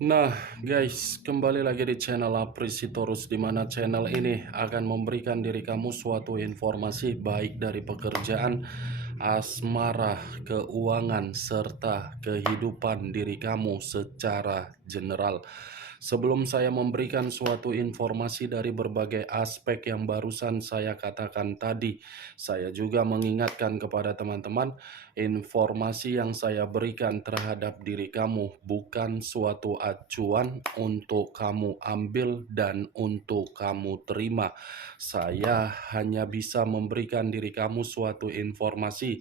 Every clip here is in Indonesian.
Nah, guys, kembali lagi di channel Aprisitorus, di mana channel ini akan memberikan diri kamu suatu informasi baik dari pekerjaan, asmara, keuangan, serta kehidupan diri kamu secara general. Sebelum saya memberikan suatu informasi dari berbagai aspek yang barusan saya katakan tadi, saya juga mengingatkan kepada teman-teman, informasi yang saya berikan terhadap diri kamu bukan suatu acuan untuk kamu ambil dan untuk kamu terima. Saya hanya bisa memberikan diri kamu suatu informasi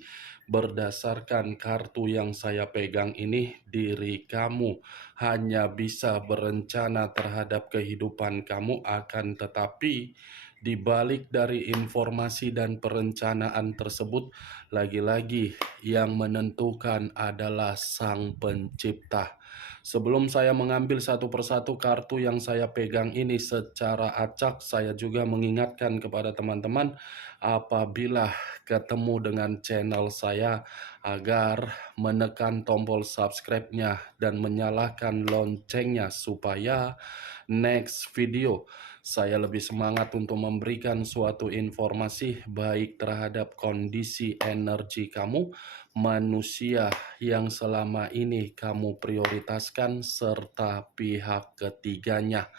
berdasarkan kartu yang saya pegang ini. Diri kamu hanya bisa berencana terhadap kehidupan kamu, akan tetapi di balik dari informasi dan perencanaan tersebut, lagi-lagi yang menentukan adalah Sang Pencipta. Sebelum saya mengambil satu persatu kartu yang saya pegang ini secara acak, saya juga mengingatkan kepada teman-teman apabila ketemu dengan channel saya agar menekan tombol subscribe-nya dan menyalakan loncengnya supaya next video saya lebih semangat untuk memberikan suatu informasi baik terhadap kondisi energi kamu, manusia yang selama ini kamu prioritaskan, serta pihak ketiganya.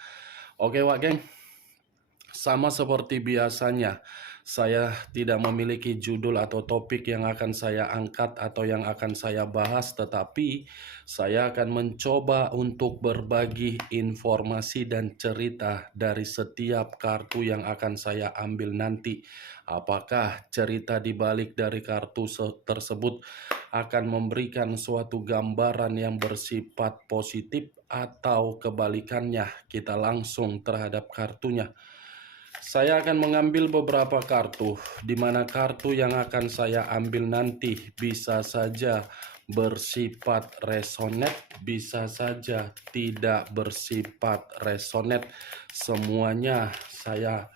Oke Wak geng, sama seperti biasanya, saya tidak memiliki judul atau topik yang akan saya angkat atau yang akan saya bahas, tetapi saya akan mencoba untuk berbagi informasi dan cerita dari setiap kartu yang akan saya ambil nanti. Apakah cerita di balik dari kartu tersebut akan memberikan suatu gambaran yang bersifat positif atau kebalikannya? Kita langsung terhadap kartunya. Saya akan mengambil beberapa kartu, di mana kartu yang akan saya ambil nanti bisa saja bersifat resonet, bisa saja tidak bersifat resonet. Semuanya saya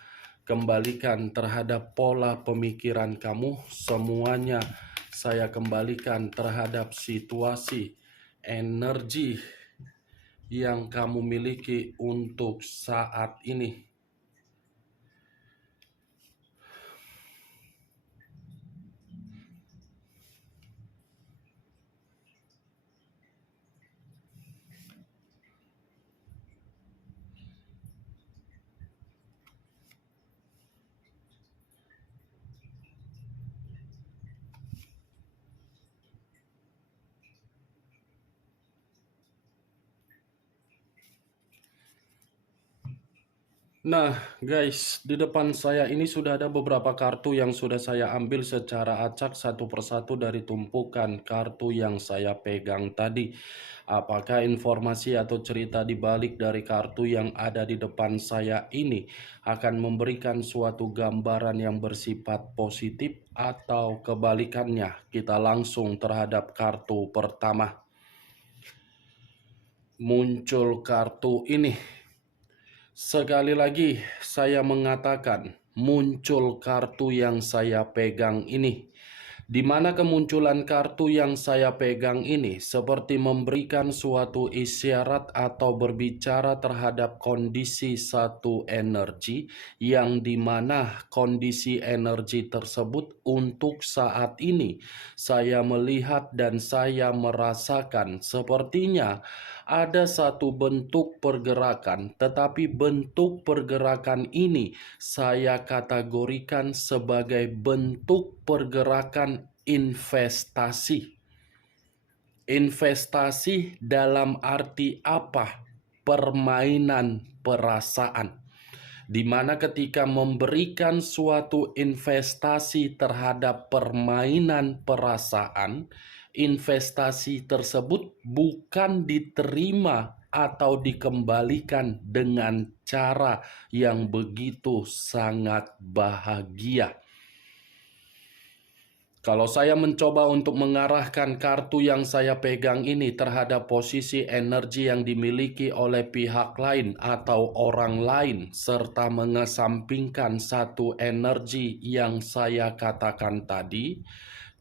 kembalikan terhadap pola pemikiran kamu, semuanya saya kembalikan terhadap situasi, energi yang kamu miliki untuk saat ini. Nah guys, di depan saya ini sudah ada beberapa kartu yang sudah saya ambil secara acak satu persatu dari tumpukan kartu yang saya pegang tadi. Apakah informasi atau cerita di balik dari kartu yang ada di depan saya ini akan memberikan suatu gambaran yang bersifat positif atau kebalikannya? Kita langsung terhadap kartu pertama. Muncul kartu ini. Sekali lagi saya mengatakan, muncul kartu yang saya pegang ini. Di mana kemunculan kartu yang saya pegang ini seperti memberikan suatu isyarat atau berbicara terhadap kondisi satu energi, yang dimana kondisi energi tersebut untuk saat ini saya melihat dan saya merasakan sepertinya ada satu bentuk pergerakan, tetapi bentuk pergerakan ini saya kategorikan sebagai bentuk pergerakan investasi. Investasi dalam arti apa? Permainan perasaan. Di mana ketika memberikan suatu investasi terhadap permainan perasaan, investasi tersebut bukan diterima atau dikembalikan dengan cara yang begitu sangat bahagia. Kalau saya mencoba untuk mengarahkan kartu yang saya pegang ini terhadap posisi energi yang dimiliki oleh pihak lain atau orang lain, serta mengesampingkan satu energi yang saya katakan tadi,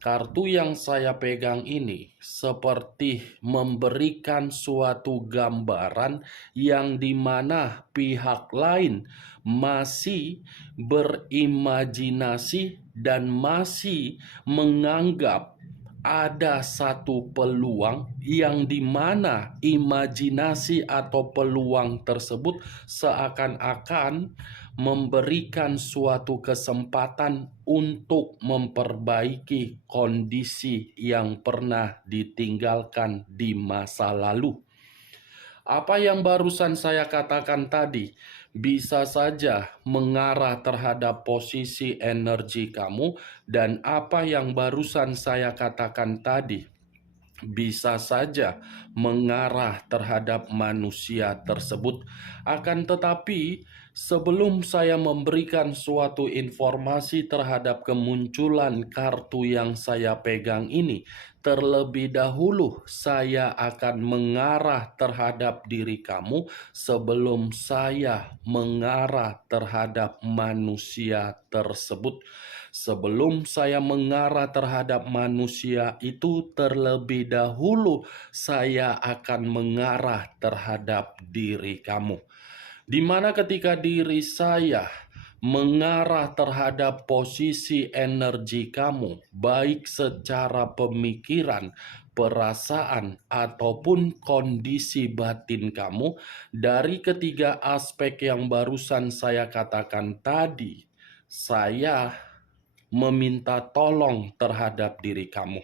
kartu yang saya pegang ini seperti memberikan suatu gambaran yang dimana pihak lain masih berimajinasi dan masih menganggap ada satu peluang yang dimana imajinasi atau peluang tersebut seakan-akan memberikan suatu kesempatan untuk memperbaiki kondisi yang pernah ditinggalkan di masa lalu. Apa yang barusan saya katakan tadi bisa saja mengarah terhadap posisi energi kamu, dan apa yang barusan saya katakan tadi bisa saja mengarah terhadap manusia tersebut. Akan tetapi, sebelum saya memberikan suatu informasi terhadap kemunculan kartu yang saya pegang ini, terlebih dahulu saya akan mengarah terhadap diri kamu sebelum saya mengarah terhadap manusia tersebut. Sebelum saya mengarah terhadap manusia itu, terlebih dahulu saya akan mengarah terhadap diri kamu. Di mana ketika diri saya mengarah terhadap posisi energi kamu, baik secara pemikiran, perasaan, ataupun kondisi batin kamu, dari ketiga aspek yang barusan saya katakan tadi, saya meminta tolong terhadap diri kamu.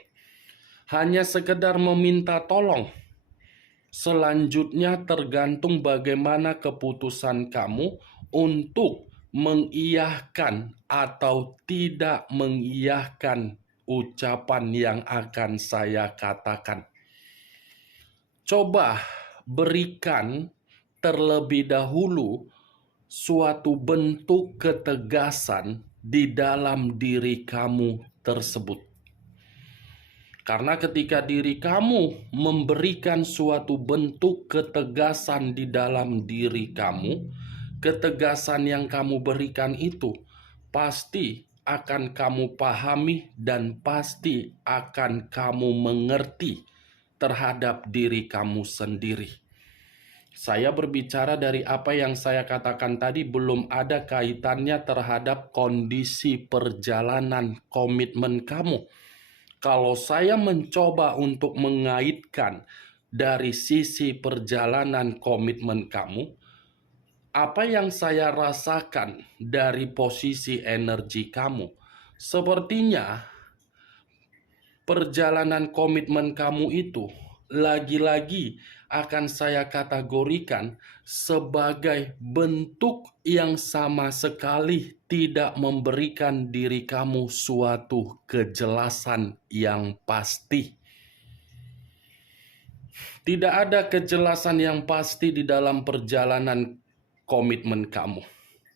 Hanya sekedar meminta tolong. Selanjutnya tergantung bagaimana keputusan kamu untuk mengiyahkan atau tidak mengiyahkan ucapan yang akan saya katakan. Coba berikan terlebih dahulu suatu bentuk ketegasan di dalam diri kamu tersebut. Karena ketika diri kamu memberikan suatu bentuk ketegasan di dalam diri kamu, ketegasan yang kamu berikan itu pasti akan kamu pahami dan pasti akan kamu mengerti terhadap diri kamu sendiri. Saya berbicara dari apa yang saya katakan tadi, belum ada kaitannya terhadap kondisi perjalanan komitmen kamu. Kalau saya mencoba untuk mengaitkan dari sisi perjalanan komitmen kamu, apa yang saya rasakan dari posisi energi kamu, sepertinya perjalanan komitmen kamu itu lagi-lagi akan saya kategorikan sebagai bentuk yang sama sekali tidak memberikan diri kamu suatu kejelasan yang pasti. Tidak ada kejelasan yang pasti di dalam perjalanan komitmen kamu,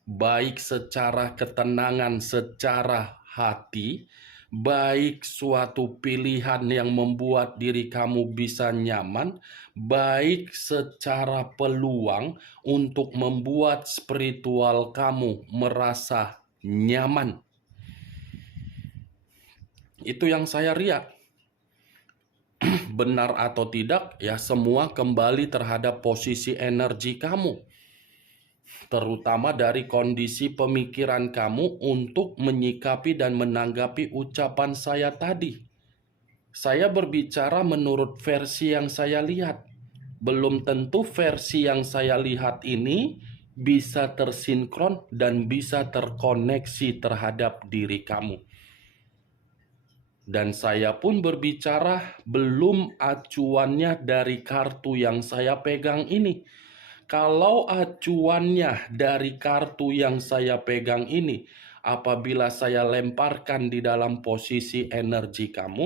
baik secara ketenangan secara hati, baik suatu pilihan yang membuat diri kamu bisa nyaman, baik secara peluang untuk membuat spiritual kamu merasa nyaman. Itu yang saya lihat. Benar atau tidak, ya semua kembali terhadap posisi energi kamu. Terutama dari kondisi pemikiran kamu untuk menyikapi dan menanggapi ucapan saya tadi. Saya berbicara menurut versi yang saya lihat. Belum tentu versi yang saya lihat ini bisa tersinkron dan bisa terkoneksi terhadap diri kamu. Dan saya pun berbicara belum acuannya dari kartu yang saya pegang ini. Kalau acuannya dari kartu yang saya pegang ini, apabila saya lemparkan di dalam posisi energi kamu,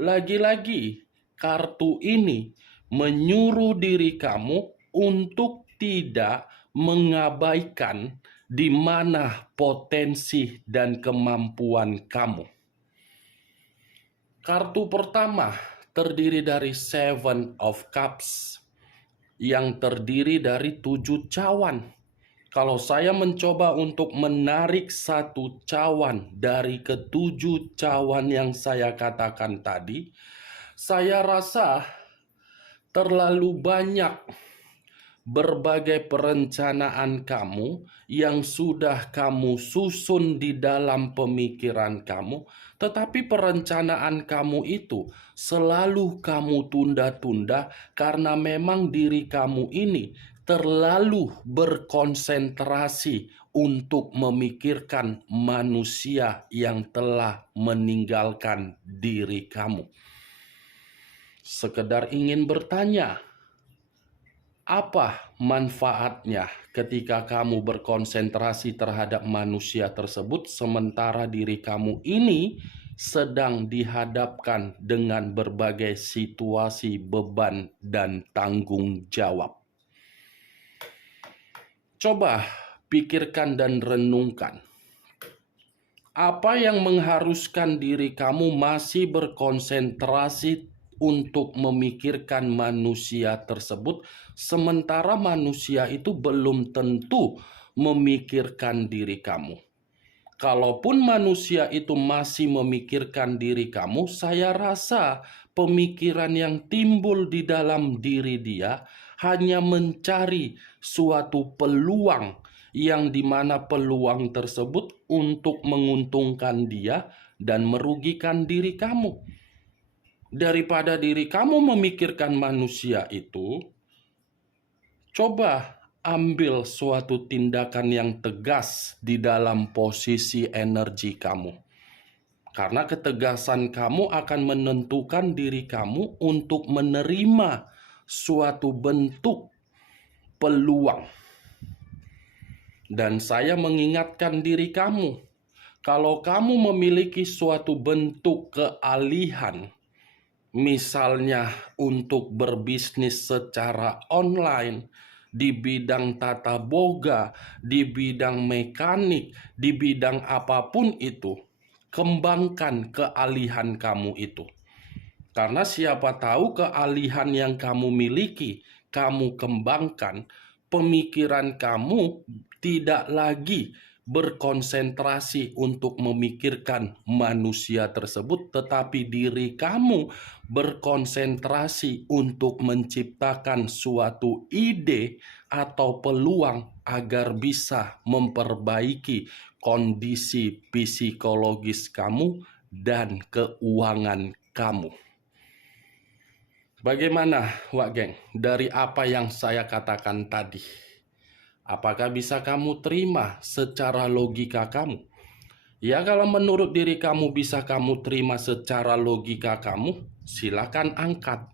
lagi-lagi kartu ini menyuruh diri kamu untuk tidak mengabaikan di mana potensi dan kemampuan kamu. Kartu pertama terdiri dari Seven of Cups yang terdiri dari 7 cawan. Kalau saya mencoba untuk menarik satu cawan dari ketujuh cawan yang saya katakan tadi, saya rasa terlalu banyak berbagai perencanaan kamu yang sudah kamu susun di dalam pemikiran kamu, tetapi perencanaan kamu itu selalu kamu tunda-tunda karena memang diri kamu ini terlalu berkonsentrasi untuk memikirkan manusia yang telah meninggalkan diri kamu. Sekedar ingin bertanya, apa manfaatnya ketika kamu berkonsentrasi terhadap manusia tersebut sementara diri kamu ini sedang dihadapkan dengan berbagai situasi beban dan tanggung jawab? Coba pikirkan dan renungkan. Apa yang mengharuskan diri kamu masih berkonsentrasi untuk memikirkan manusia tersebut, sementara manusia itu belum tentu memikirkan diri kamu. Kalaupun manusia itu masih memikirkan diri kamu, saya rasa pemikiran yang timbul di dalam diri dia hanya mencari suatu peluang yang dimana peluang tersebut untuk menguntungkan dia dan merugikan diri kamu. Daripada diri kamu memikirkan manusia itu, coba ambil suatu tindakan yang tegas di dalam posisi energi kamu. Karena ketegasan kamu akan menentukan diri kamu untuk menerima suatu bentuk peluang. Dan saya mengingatkan diri kamu, kalau kamu memiliki suatu bentuk kealihan, misalnya untuk berbisnis secara online, di bidang tata boga, di bidang mekanik, di bidang apapun itu, kembangkan kealihan kamu itu. Karena siapa tahu kealihan yang kamu miliki, kamu kembangkan, pemikiran kamu tidak lagi berkonsentrasi untuk memikirkan manusia tersebut, tetapi diri kamu berkonsentrasi untuk menciptakan suatu ide atau peluang agar bisa memperbaiki kondisi psikologis kamu dan keuangan kamu. Bagaimana, Wak Geng, dari apa yang saya katakan tadi? Apakah bisa kamu terima secara logika kamu? Ya, kalau menurut diri kamu bisa kamu terima secara logika kamu, silakan angkat.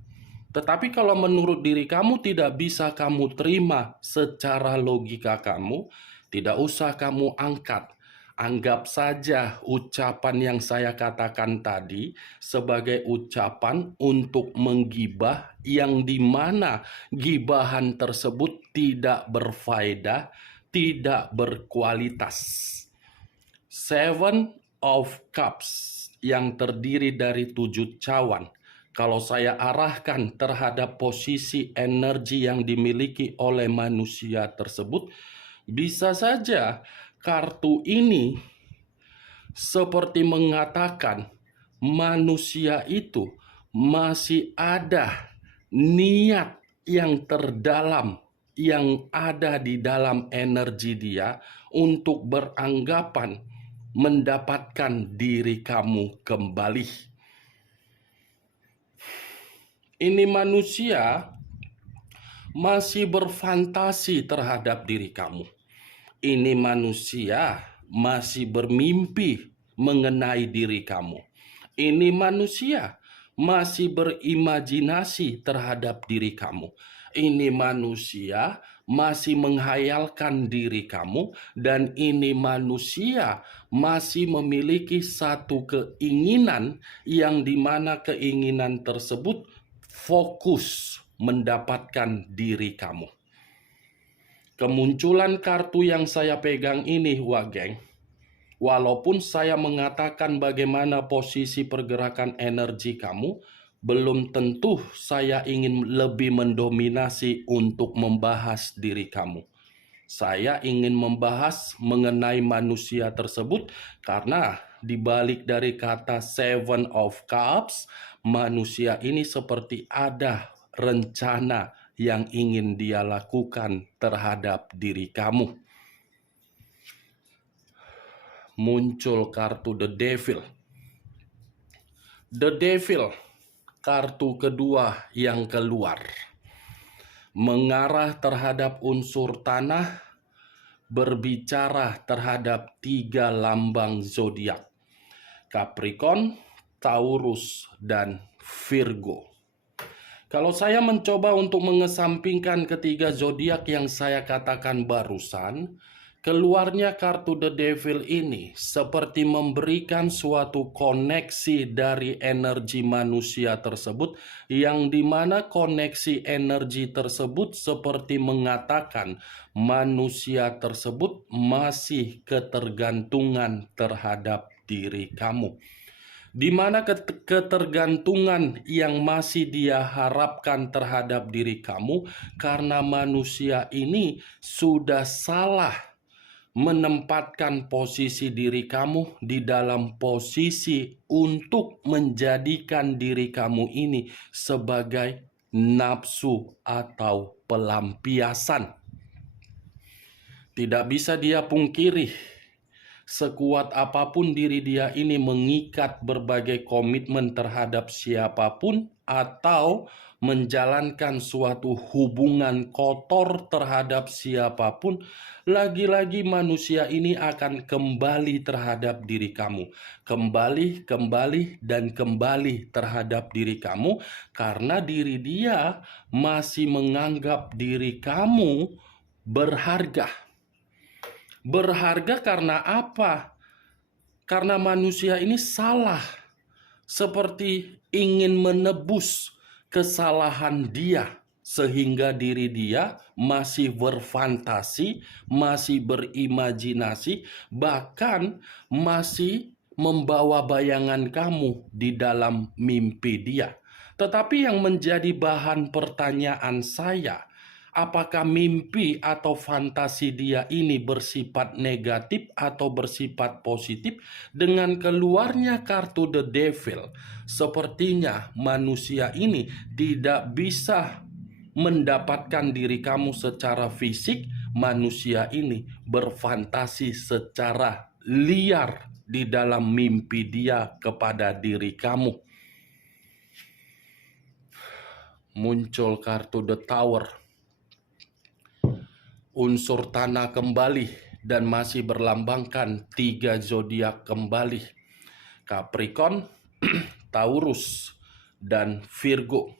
Tetapi kalau menurut diri kamu tidak bisa kamu terima secara logika kamu, tidak usah kamu angkat. Anggap saja ucapan yang saya katakan tadi sebagai ucapan untuk menggibah yang dimana gibahan tersebut tidak berfaedah, tidak berkualitas. Seven of Cups yang terdiri dari 7 cawan, kalau saya arahkan terhadap posisi energi yang dimiliki oleh manusia tersebut, bisa saja kartu ini seperti mengatakan manusia itu masih ada niat yang terdalam yang ada di dalam energi dia untuk beranggapan mendapatkan diri kamu kembali. Ini manusia masih berfantasi terhadap diri kamu. Ini manusia masih bermimpi mengenai diri kamu. Ini manusia masih berimajinasi terhadap diri kamu. Ini manusia masih menghayalkan diri kamu, dan ini manusia masih memiliki satu keinginan yang dimana keinginan tersebut fokus mendapatkan diri kamu. Kemunculan kartu yang saya pegang ini, Wak Geng, Walaupun saya mengatakan bagaimana posisi pergerakan energi kamu, belum tentu saya ingin lebih mendominasi untuk membahas diri kamu. Saya ingin membahas mengenai manusia tersebut karena di balik dari kata Seven of Cups, manusia ini seperti ada rencana yang ingin dia lakukan terhadap diri kamu. Muncul kartu The Devil. The Devil, kartu kedua yang keluar, mengarah terhadap unsur tanah, berbicara terhadap 3 lambang zodiak: Capricorn, Taurus, dan Virgo. Kalau saya mencoba untuk mengesampingkan ketiga zodiak yang saya katakan barusan, keluarnya kartu The Devil ini seperti memberikan suatu koneksi dari energi manusia tersebut, yang dimana koneksi energi tersebut seperti mengatakan manusia tersebut masih ketergantungan terhadap diri kamu. Di mana ketergantungan yang masih dia harapkan terhadap diri kamu, karena manusia ini sudah salah menempatkan posisi diri kamu di dalam posisi untuk menjadikan diri kamu ini sebagai nafsu atau pelampiasan. Tidak bisa dia pungkiri, sekuat apapun diri dia ini mengikat berbagai komitmen terhadap siapapun atau menjalankan suatu hubungan kotor terhadap siapapun, lagi-lagi manusia ini akan kembali terhadap diri kamu. Kembali, dan kembali terhadap diri kamu karena diri dia masih menganggap diri kamu berharga. Berharga karena apa? Karena manusia ini salah, seperti ingin menebus kesalahan dia, sehingga diri dia masih berfantasi, masih berimajinasi, bahkan masih membawa bayangan kamu di dalam mimpi dia. Tetapi yang menjadi bahan pertanyaan saya, apakah mimpi atau fantasi dia ini bersifat negatif atau bersifat positif? Dengan keluarnya kartu The Devil, sepertinya manusia ini tidak bisa mendapatkan diri kamu secara fisik. Manusia ini berfantasi secara liar di dalam mimpi dia kepada diri kamu. Muncul kartu The Tower, unsur tanah kembali dan masih berlambangkan 3 zodiak kembali: Capricorn, Taurus, dan Virgo.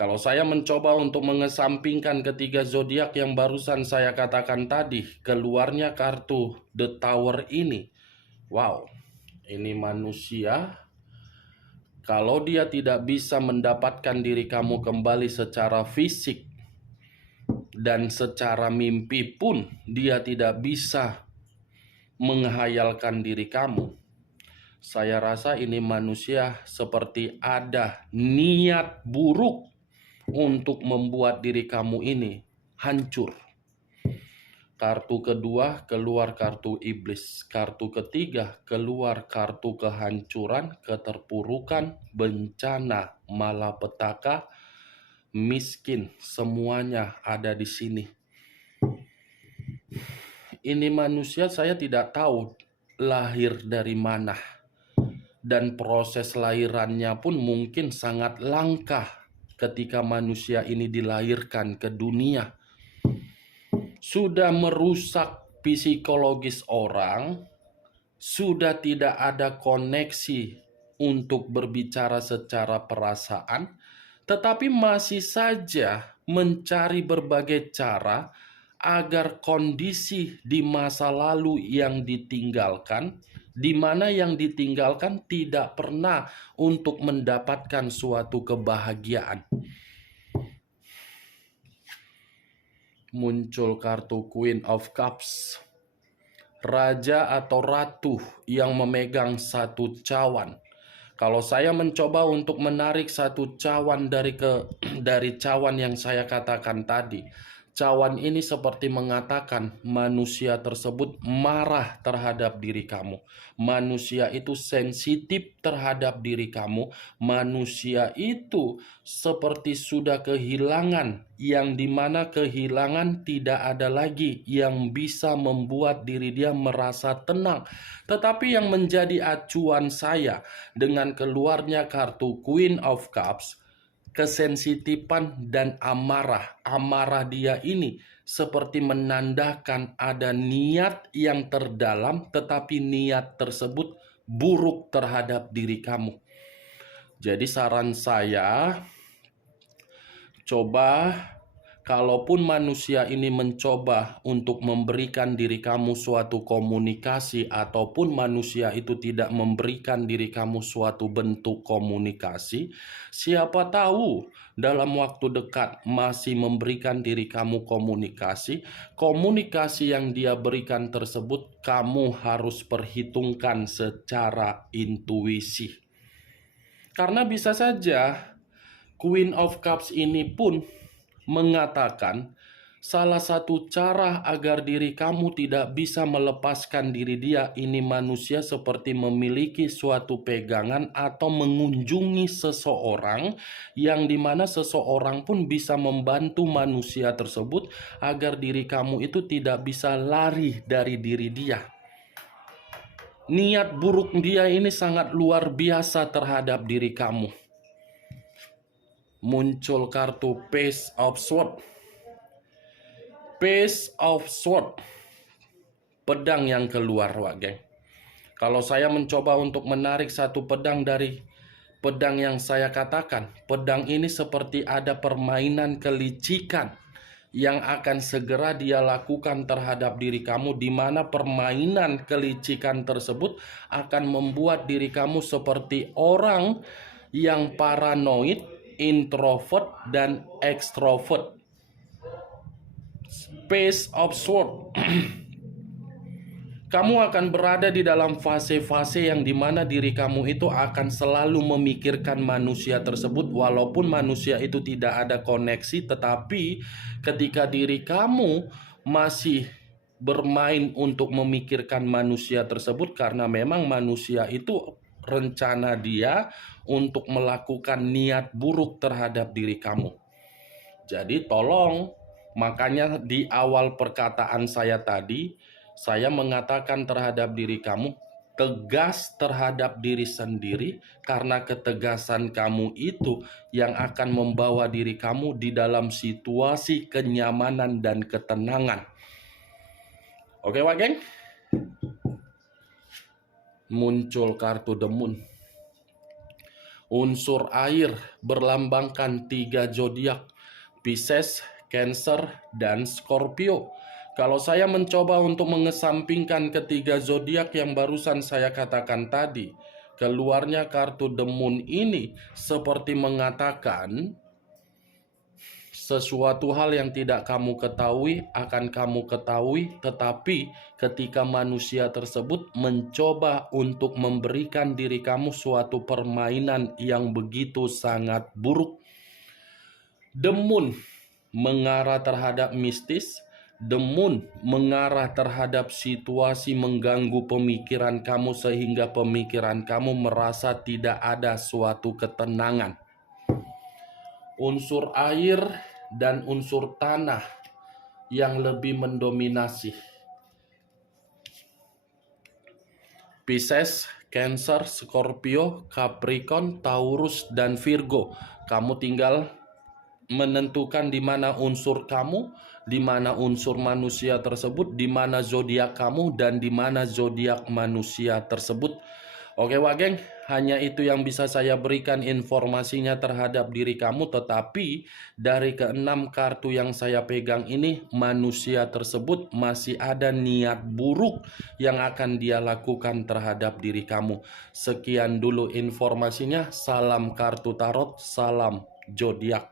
Kalau saya mencoba untuk mengesampingkan ketiga zodiak yang barusan saya katakan tadi, keluarnya kartu The Tower ini, wow, ini manusia, kalau dia tidak bisa mendapatkan diri kamu kembali secara fisik dan secara mimpi pun dia tidak bisa menghayalkan diri kamu, saya rasa ini manusia seperti ada niat buruk untuk membuat diri kamu ini hancur. Kartu kedua keluar kartu iblis. Kartu ketiga keluar kartu kehancuran, keterpurukan, bencana, malapetaka, miskin. Semuanya ada di sini. Ini manusia, saya tidak tahu lahir dari mana, dan proses lahirannya pun mungkin sangat langka ketika manusia ini dilahirkan ke dunia. Sudah merusak psikologis orang, sudah tidak ada koneksi untuk berbicara secara perasaan, tetapi masih saja mencari berbagai cara agar kondisi di masa lalu yang ditinggalkan, di mana yang ditinggalkan tidak pernah untuk mendapatkan suatu kebahagiaan. Muncul kartu Queen of Cups, raja atau ratu yang memegang satu cawan. Kalau saya mencoba untuk menarik satu cawan dari cawan yang saya katakan tadi, cawan ini seperti mengatakan manusia tersebut marah terhadap diri kamu. Manusia itu sensitif terhadap diri kamu. Manusia itu seperti sudah kehilangan, yang dimana kehilangan tidak ada lagi yang bisa membuat diri dia merasa tenang. Tetapi yang menjadi acuan saya dengan keluarnya kartu Queen of Cups, kesensitifan dan amarah. Amarah dia ini seperti menandakan ada niat yang terdalam, tetapi niat tersebut buruk terhadap diri kamu. Jadi saran saya, coba kalaupun manusia ini mencoba untuk memberikan diri kamu suatu komunikasi, ataupun manusia itu tidak memberikan diri kamu suatu bentuk komunikasi, siapa tahu dalam waktu dekat masih memberikan diri kamu komunikasi. Komunikasi yang dia berikan tersebut kamu harus perhitungkan secara intuisi. Karena bisa saja Queen of Cups ini pun mengatakan salah satu cara agar diri kamu tidak bisa melepaskan diri dia ini, manusia seperti memiliki suatu pegangan atau mengunjungi seseorang, yang dimana seseorang pun bisa membantu manusia tersebut agar diri kamu itu tidak bisa lari dari diri dia. Niat buruk dia ini sangat luar biasa terhadap diri kamu. Muncul kartu Page of Swords. Page of Swords, pedang yang keluar, Wak geng. Kalau saya mencoba untuk menarik satu pedang dari pedang yang saya katakan, pedang ini seperti ada permainan kelicikan yang akan segera dia lakukan terhadap diri kamu, di mana permainan kelicikan tersebut akan membuat diri kamu seperti orang yang paranoid, introvert, dan extrovert. Page of Swords. Kamu akan berada di dalam fase-fase yang dimana diri kamu itu akan selalu memikirkan manusia tersebut. Walaupun manusia itu tidak ada koneksi, tetapi ketika diri kamu masih bermain untuk memikirkan manusia tersebut, karena memang manusia itu rencana dia untuk melakukan niat buruk terhadap diri kamu. Jadi tolong, makanya di awal perkataan saya tadi, saya mengatakan terhadap diri kamu, tegas terhadap diri sendiri, karena ketegasan kamu itu yang akan membawa diri kamu di dalam situasi kenyamanan dan ketenangan. Oke, Wak geng? Muncul kartu The Moon. Unsur air berlambangkan 3 zodiak, Pisces, Cancer, dan Scorpio. Kalau saya mencoba untuk mengesampingkan ketiga zodiak yang barusan saya katakan tadi, keluarnya kartu The Moon ini seperti mengatakan sesuatu hal yang tidak kamu ketahui akan kamu ketahui, tetapi ketika manusia tersebut mencoba untuk memberikan diri kamu suatu permainan yang begitu sangat buruk. The Moon mengarah terhadap mistis. The Moon mengarah terhadap situasi mengganggu pemikiran kamu sehingga pemikiran kamu merasa tidak ada suatu ketenangan. Unsur air dan unsur tanah yang lebih mendominasi. Pisces, Cancer, Scorpio, Capricorn, Taurus, dan Virgo. Kamu tinggal menentukan di mana unsur kamu, di mana unsur manusia tersebut, di mana zodiak kamu, dan di mana zodiak manusia tersebut. Oke, Wak geng, hanya itu yang bisa saya berikan informasinya terhadap diri kamu. Tetapi dari ke-6 kartu yang saya pegang ini, manusia tersebut masih ada niat buruk yang akan dia lakukan terhadap diri kamu. Sekian dulu informasinya. Salam kartu tarot, salam zodiak.